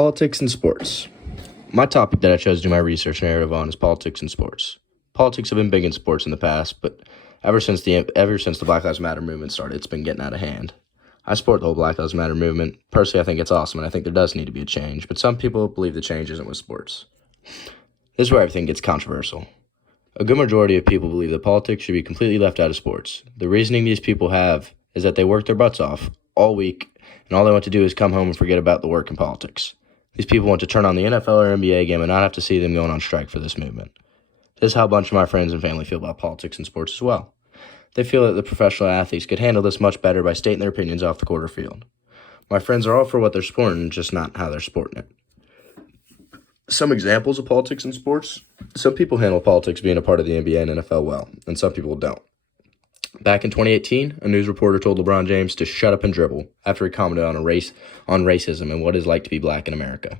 Politics and sports. My topic that I chose to do my research narrative on is politics and sports. Politics have been big in sports in the past, but ever since the Black Lives Matter movement started, it's been getting out of hand. I support the whole Black Lives Matter movement. Personally, I think it's awesome, and I think there does need to be a change, but some people believe the change isn't with sports. This is where everything gets controversial. A good majority of people believe that politics should be completely left out of sports. The reasoning these people have is that they work their butts off all week, and all they want to do is come home and forget about the work and politics. These people want to turn on the NFL or NBA game and not have to see them going on strike for this movement. This is how a bunch of my friends and family feel about politics and sports as well. They feel that the professional athletes could handle this much better by stating their opinions off the court or field. My friends are all for what they're supporting, just not how they're supporting it. Some examples of politics and sports. Some people handle politics being a part of the NBA and NFL well, and some people don't. Back in 2018, a news reporter told LeBron James to shut up and dribble after he commented on racism and what it's like to be black in America.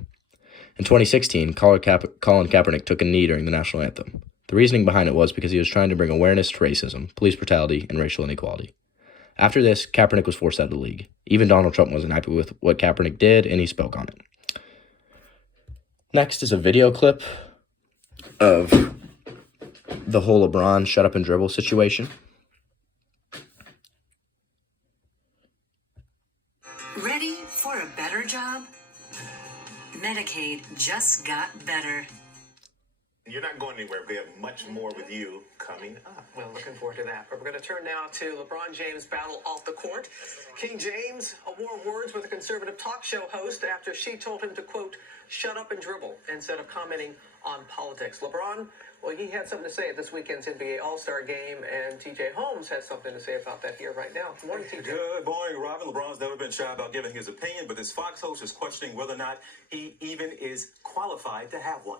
In 2016, Colin Kaepernick took a knee during the national anthem. The reasoning behind it was because he was trying to bring awareness to racism, police brutality, and racial inequality. After this, Kaepernick was forced out of the league. Even Donald Trump wasn't happy with what Kaepernick did, and he spoke on it. Next is a video clip of the whole LeBron shut up and dribble situation. Ready for a better job? Medicaid just got better. You're not going anywhere. We have much more with you coming up. Well, looking forward to that. But we're going to turn now to LeBron James' battle off the court. King James wore words with a conservative talk show host after she told him to, quote, shut up and dribble instead of commenting on politics. LeBron, well, he had something to say at this weekend's NBA All-Star game, and TJ Holmes has something to say about that here right now. Good morning, TJ. Good morning, Robin. LeBron's never been shy about giving his opinion, but this Fox host is questioning whether or not he even is qualified to have one.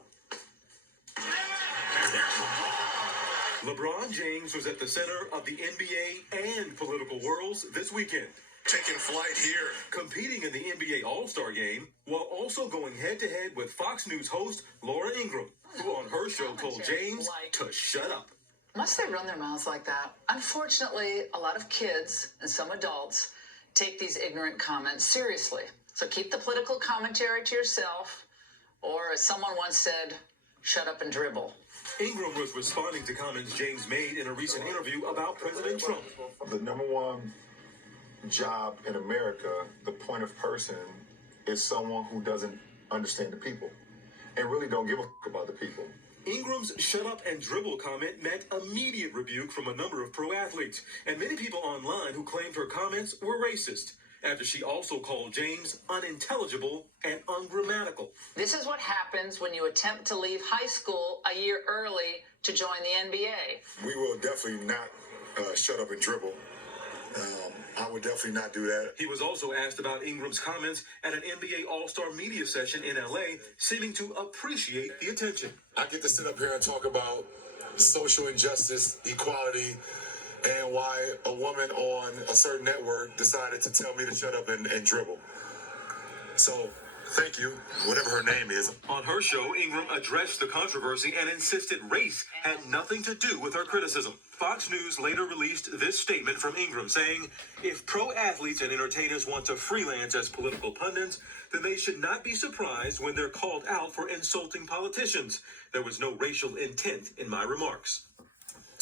LeBron James was at the center of the NBA and political worlds this weekend. Taking flight here. Competing in the NBA All-Star game while also going head-to-head with Fox News host Laura Ingraham, who on her show told James to shut up. Must they run their mouths like that? Unfortunately, a lot of kids and some adults take these ignorant comments seriously. So keep the political commentary to yourself, or as someone once said, shut up and dribble. Ingram was responding to comments James made in a recent interview about President Trump. The number one job in America, the point of person, is someone who doesn't understand the people and really don't give a fuck about the people. Ingram's shut up and dribble comment met immediate rebuke from a number of pro athletes and many people online who claimed her comments were racist, after she also called James unintelligible and ungrammatical. This is what happens when you attempt to leave high school a year early to join the NBA. We will definitely not shut up and dribble. I would definitely not do that. He was also asked about Ingram's comments at an NBA All-Star media session in LA, seeming to appreciate the attention. I get to sit up here and talk about social injustice, equality, and why a woman on a certain network decided to tell me to shut up and dribble. So, thank you, whatever her name is. On her show, Ingram addressed the controversy and insisted race had nothing to do with her criticism. Fox News later released this statement from Ingram saying, if pro athletes and entertainers want to freelance as political pundits, then they should not be surprised when they're called out for insulting politicians. There was no racial intent in my remarks.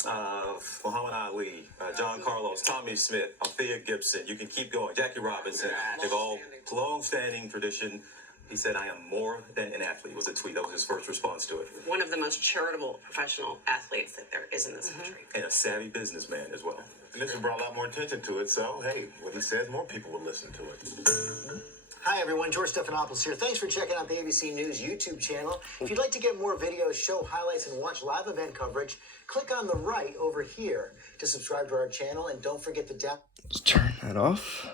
Muhammad Ali, John Carlos, Tommy Smith, Althea Gibson, you can keep going, Jackie Robinson, they've all long-standing tradition. He said, I am more than an athlete, was a tweet. That was his first response to it. One of the most charitable professional athletes that there is in this country. And a savvy businessman as well. And this brought a lot more attention to it, so, hey, what he says, more people will listen to it. Hi, everyone. George Stephanopoulos here. Thanks for checking out the ABC News YouTube channel. If you'd like to get more videos, show highlights, and watch live event coverage, click on the right over here to subscribe to our channel, and don't forget to download. Let's turn that off.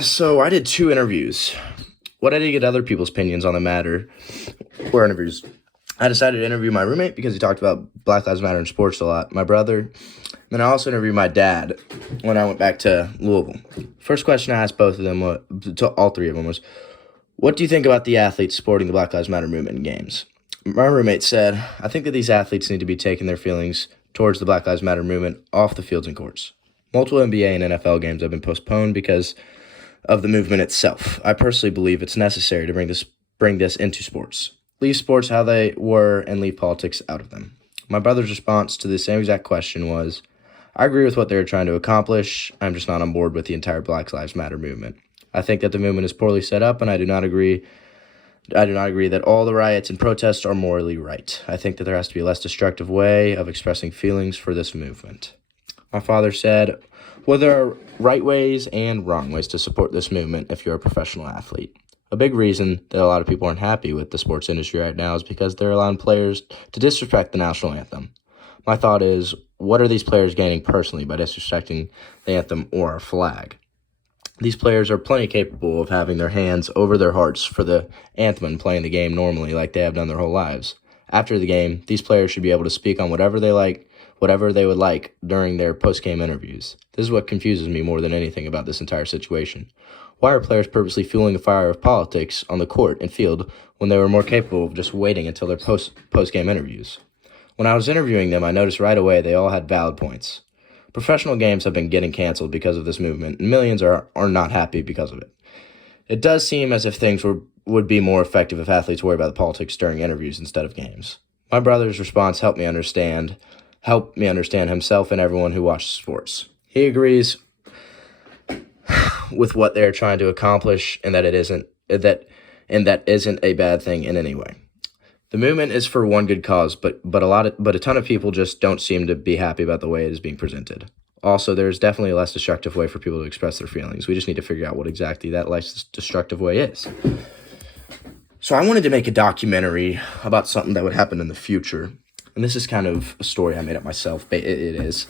So I did 2 interviews. What I did get other people's opinions on the matter were interviews. I decided to interview my roommate because he talked about Black Lives Matter in sports a lot, my brother. Then I also interviewed my dad when I went back to Louisville. First question I asked both of them, to all 3 of them, was, what do you think about the athletes supporting the Black Lives Matter movement in games? My roommate said, I think that these athletes need to be taking their feelings towards the Black Lives Matter movement off the fields and courts. Multiple NBA and NFL games have been postponed because of the movement itself. I personally believe it's necessary to bring this into sports. Leave sports how they were and leave politics out of them. My brother's response to the same exact question was, I agree with what they're trying to accomplish. I'm just not on board with the entire Black Lives Matter movement. I think that the movement is poorly set up, and I do not agree that all the riots and protests are morally right. I think that there has to be a less destructive way of expressing feelings for this movement. My father said, well, there are right ways and wrong ways to support this movement if you're a professional athlete. A big reason that a lot of people aren't happy with the sports industry right now is because they're allowing players to disrespect the national anthem. My thought is, what are these players gaining personally by disrespecting the anthem or our flag? These players are plenty capable of having their hands over their hearts for the anthem and playing the game normally like they have done their whole lives. After the game, these players should be able to speak on whatever they would like during their post-game interviews. This is what confuses me more than anything about this entire situation. Why are players purposely fueling the fire of politics on the court and field when they were more capable of just waiting until their post-game interviews? When I was interviewing them, I noticed right away they all had valid points. Professional games have been getting canceled because of this movement, and millions are not happy because of it. It does seem as if things would be more effective if athletes worry about the politics during interviews instead of games. My brother's response helped me understand himself and everyone who watches sports. He agrees with what they're trying to accomplish, and that isn't a bad thing in any way. The movement is for one good cause, but a ton of people just don't seem to be happy about the way it is being presented. Also, there's definitely a less destructive way for people to express their feelings. We just need to figure out what exactly that less destructive way is. So I wanted to make a documentary about something that would happen in the future. And this is kind of a story I made up myself. It is.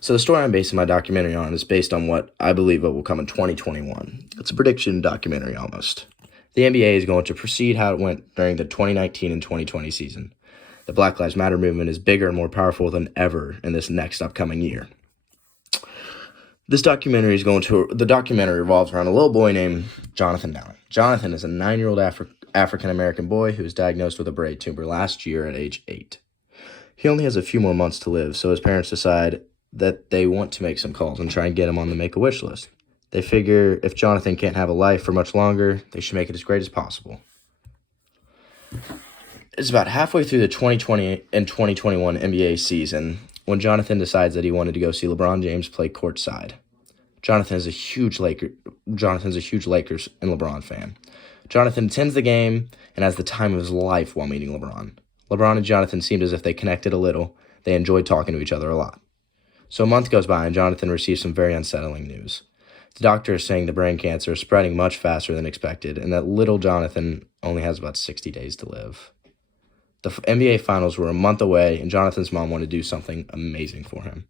So the story I'm basing my documentary on is based on what I believe it will come in 2021. It's a prediction documentary almost. The NBA is going to proceed how it went during the 2019 and 2020 season. The Black Lives Matter movement is bigger and more powerful than ever in this next upcoming year. The documentary revolves around a little boy named Jonathan Downing. Jonathan is a 9-year-old African-American boy who was diagnosed with a brain tumor last year at age 8. He only has a few more months to live, so his parents decide that they want to make some calls and try and get him on the Make-A-Wish list. They figure if Jonathan can't have a life for much longer, they should make it as great as possible. It's about halfway through the 2020 and 2021 NBA season when Jonathan decides that he wanted to go see LeBron James play courtside. Jonathan's a huge Lakers and LeBron fan. Jonathan attends the game and has the time of his life while meeting LeBron. LeBron and Jonathan seemed as if they connected a little. They enjoyed talking to each other a lot. So a month goes by and Jonathan receives some very unsettling news. The doctor is saying the brain cancer is spreading much faster than expected and that little Jonathan only has about 60 days to live. The NBA Finals were a month away and Jonathan's mom wanted to do something amazing for him.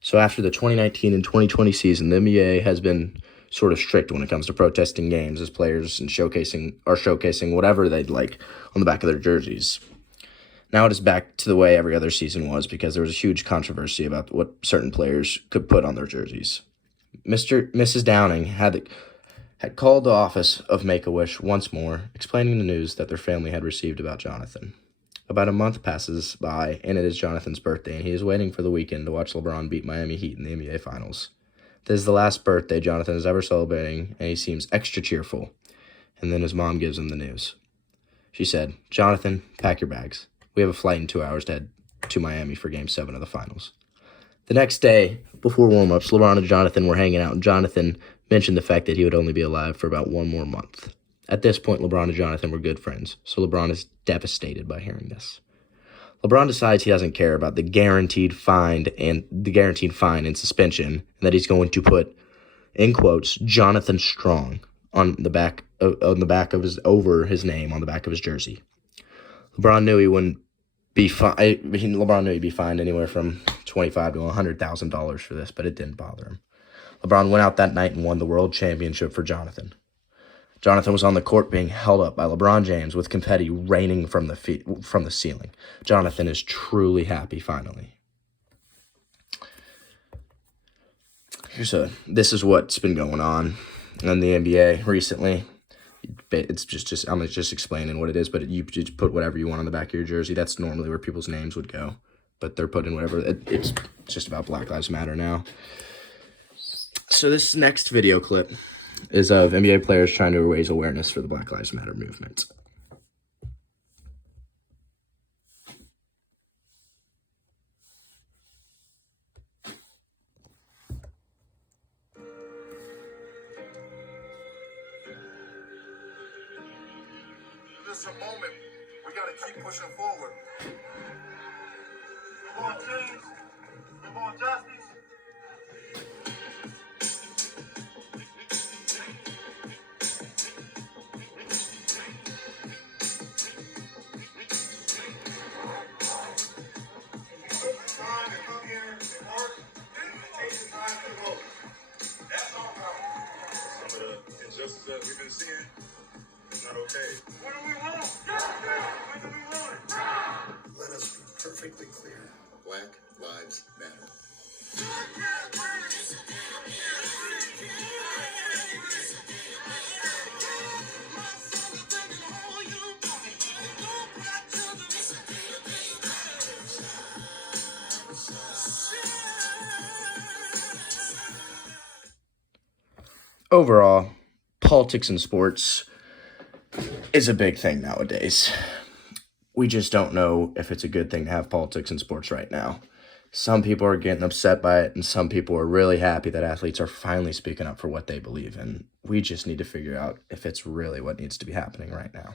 So after the 2019 and 2020 season, the NBA has been sort of strict when it comes to protesting games as players and showcasing whatever they'd like on the back of their jerseys. Now it is back to the way every other season was because there was a huge controversy about what certain players could put on their jerseys. Mrs. Downing had called the office of Make-A-Wish once more, explaining the news that their family had received about Jonathan. About a month passes by, and it is Jonathan's birthday, and he is waiting for the weekend to watch LeBron beat Miami Heat in the NBA Finals. This is the last birthday Jonathan is ever celebrating, and he seems extra cheerful. And then his mom gives him the news. She said, "Jonathan, pack your bags. We have a flight in 2 hours to head to Miami for Game 7 of the Finals." The next day, before warm-ups, LeBron and Jonathan were hanging out, and Jonathan mentioned the fact that he would only be alive for about 1 more month. At this point, LeBron and Jonathan were good friends, so LeBron is devastated by hearing this. LeBron decides he doesn't care about the guaranteed fine and suspension, and that he's going to put, in quotes, Jonathan Strong on the back of his name on the back of his jersey. LeBron knew he'd be fined anywhere from $25,000 to $100,000 for this, but it didn't bother him. LeBron went out that night and won the world championship for Jonathan. Jonathan was on the court being held up by LeBron James with confetti raining from the ceiling. Jonathan is truly happy finally. This is what's been going on in the NBA recently. It's I'm just explaining what it is, but you just put whatever you want on the back of your jersey. That's normally where people's names would go. but they're putting whatever. It's just about Black Lives Matter now. So this next video clip is of NBA players trying to raise awareness for the Black Lives Matter movement. This is a moment we got to keep pushing forward. Come on, James. Come on, Justice. Time to come here and work and take the time to vote. That's our power. Some of the injustices that we've been seeing is not okay. What do we want? What do we want? Let us be perfectly clear. Black Lives Matter. Overall, politics and sports is a big thing nowadays. We just don't know if it's a good thing to have politics and sports right now. Some people are getting upset by it, and some people are really happy that athletes are finally speaking up for what they believe in. We just need to figure out if it's really what needs to be happening right now.